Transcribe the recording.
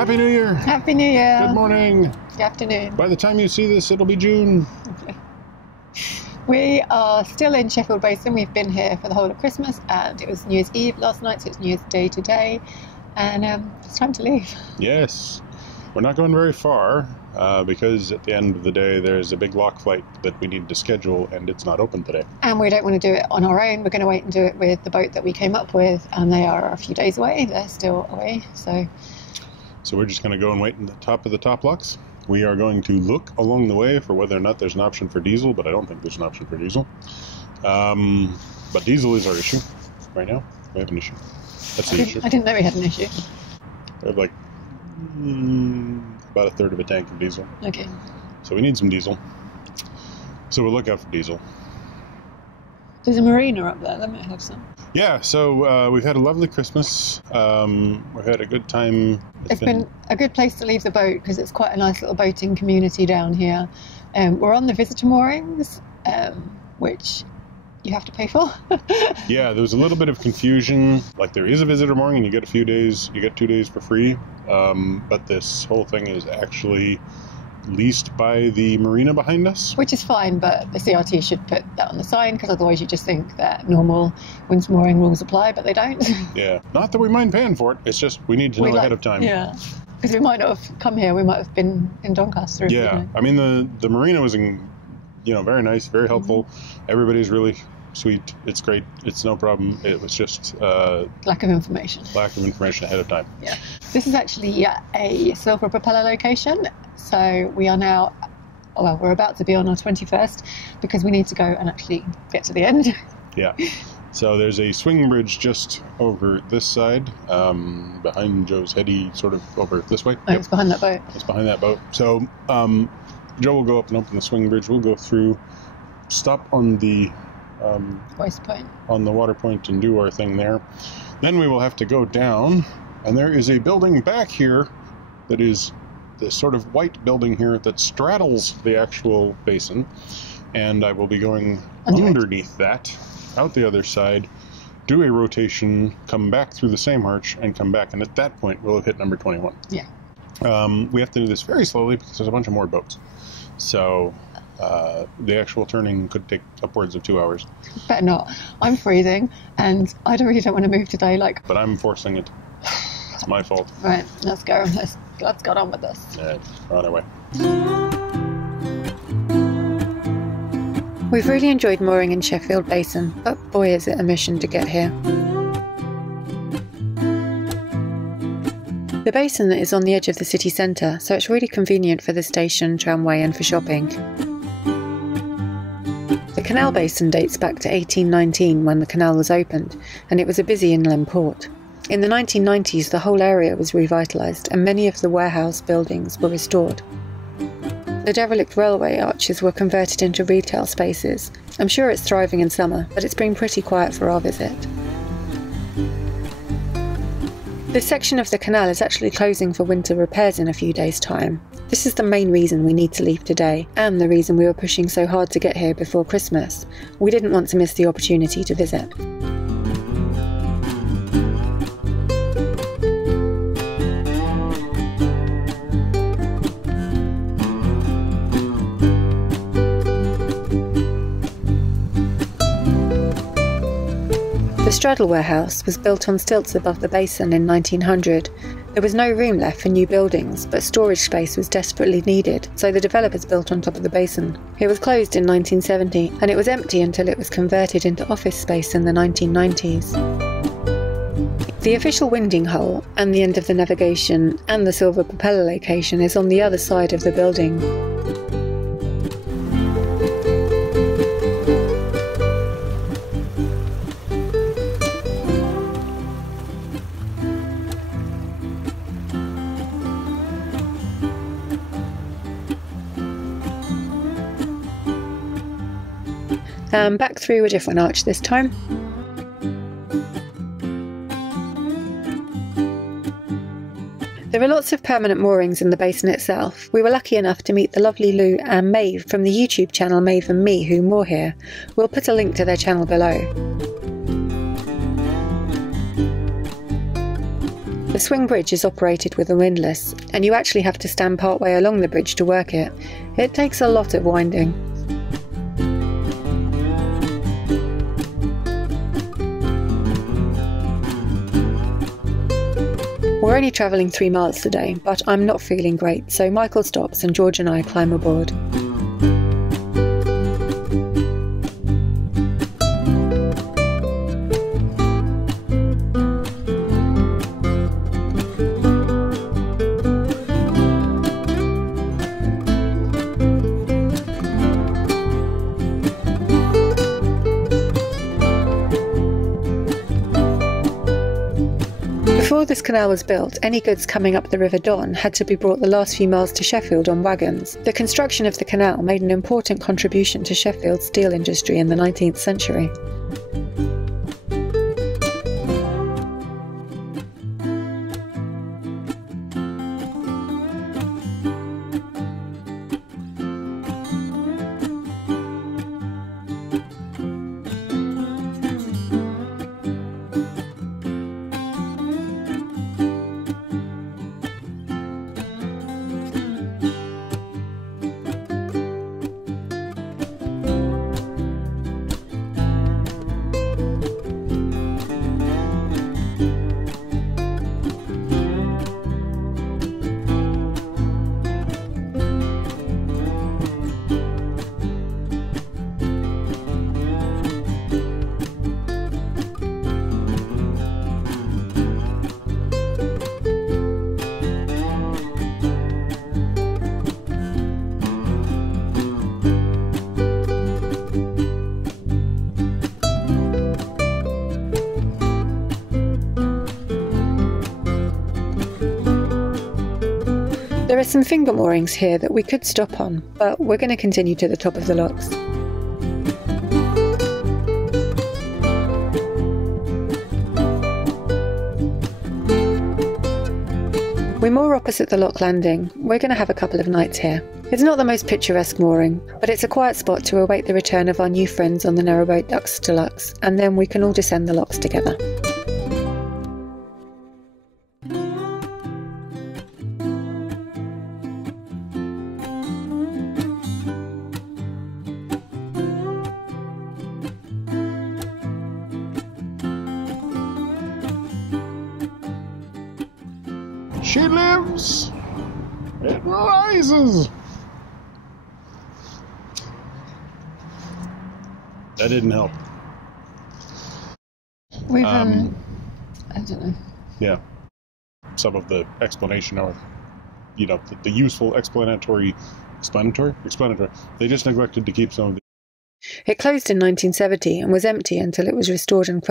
Happy New Year! Happy New Year! Good morning! Good afternoon. By the time you see this, it'll be June. Okay. We are still in Sheffield Basin. We've been here for the whole of Christmas, and it was New Year's Eve last night, so it's New Year's Day today, and it's time to leave. Yes. We're not going very far, because at the end of the day there's a big lock flight that we need to schedule, and it's not open today. And we don't want to do it on our own. We're going to wait and do it with the boat that we came up with, and they are a few days away. They're still away, so we're just going to go and wait in the top of the top locks. We are going to look along the way for whether or not there's an option for diesel, but I don't think there's an option for diesel. But diesel is our issue right now. We have an issue. That's the issue. I didn't know we had an issue. We have like about a third of a tank of diesel. Okay. So we need some diesel. So we'll look out for diesel. There's a marina up there. They might have some. Yeah, so we've had a lovely Christmas. We've had a good time. It's been a good place to leave the boat because it's quite a nice little boating community down here. We're on the visitor moorings, which you have to pay for. Yeah, there was a little bit of confusion. Like, there is a visitor mooring and you get 2 days for free. But this whole thing is actually leased by the marina behind us. Which is fine, but the CRT should put that on the sign, because otherwise you just think that normal wind mooring rules apply, but they don't. Yeah. Not that we mind paying for it, it's just we need to know ahead of time. Yeah, because we might not have come here, we might have been in Doncaster. Yeah, I mean the marina was very nice, very helpful. Everybody's really sweet. It's great. It's no problem. It was just lack of information ahead of time. Yeah, this is actually a silver propeller location, so we are now, well, we're about to be on our 21st because we need to go and actually get to the end. Yeah, so there's a swing bridge just over this side, behind Joe's heady, sort of over this way. Oh, yep. It's behind that boat. It's behind that boat. So Joe will go up and open the swing bridge. We'll go through, stop on the waste point, on the water point, and do our thing there. Then we will have to go down, and there is a building back here that is this sort of white building here that straddles the actual basin, and I will be going underneath that, out the other side, do a rotation, come back through the same arch, and come back, and at that point we'll have hit number 21. Yeah. We have to do this very slowly because there's a bunch of more boats, so the actual turning could take upwards of 2 hours. Better not. I'm freezing, and I really don't want to move today. But I'm forcing it. It's my fault. Right, let's go. Let's get on with this. Yeah, we're on our way. We've really enjoyed mooring in Sheffield Basin, but boy is it a mission to get here. The basin is on the edge of the city centre, so it's really convenient for the station, tramway and for shopping. The canal basin dates back to 1819 when the canal was opened, and it was a busy inland port. In the 1990s the whole area was revitalised and many of the warehouse buildings were restored. The derelict railway arches were converted into retail spaces. I'm sure it's thriving in summer, but it's been pretty quiet for our visit. This section of the canal is actually closing for winter repairs in a few days' time. This is the main reason we need to leave today, and the reason we were pushing so hard to get here before Christmas. We didn't want to miss the opportunity to visit. The Straddle warehouse was built on stilts above the basin in 1900. There was no room left for new buildings, but storage space was desperately needed, so the developers built on top of the basin. It was closed in 1970, and it was empty until it was converted into office space in the 1990s. The official winding hole, and the end of the navigation, and the silver propeller location is on the other side of the building. Back through a different arch this time. There are lots of permanent moorings in the basin itself. We were lucky enough to meet the lovely Lou and Maeve from the YouTube channel Maeve Me who moor here. We'll put a link to their channel below. The The swing bridge is operated with a windlass, and you actually have to stand partway along the bridge to work it. It takes a lot of winding. We're only travelling 3 miles today, but I'm not feeling great, so Michael stops and George and I climb aboard. Before this canal was built, any goods coming up the River Don had to be brought the last few miles to Sheffield on wagons. The construction of the canal made an important contribution to Sheffield's steel industry in the 19th century. There are some finger moorings here that we could stop on, but we're going to continue to the top of the locks. We moor opposite the lock landing. We're going to have a couple of nights here. It's not the most picturesque mooring, but it's a quiet spot to await the return of our new friends on the narrowboat Dux Deluxe, and then we can all descend the locks together. She lives! It rises! That didn't help. We've, I don't know. Yeah. Some of the explanation, or, you know, the useful explanatory. They just neglected to keep some of the. It closed in 1970 and was empty until it was restored and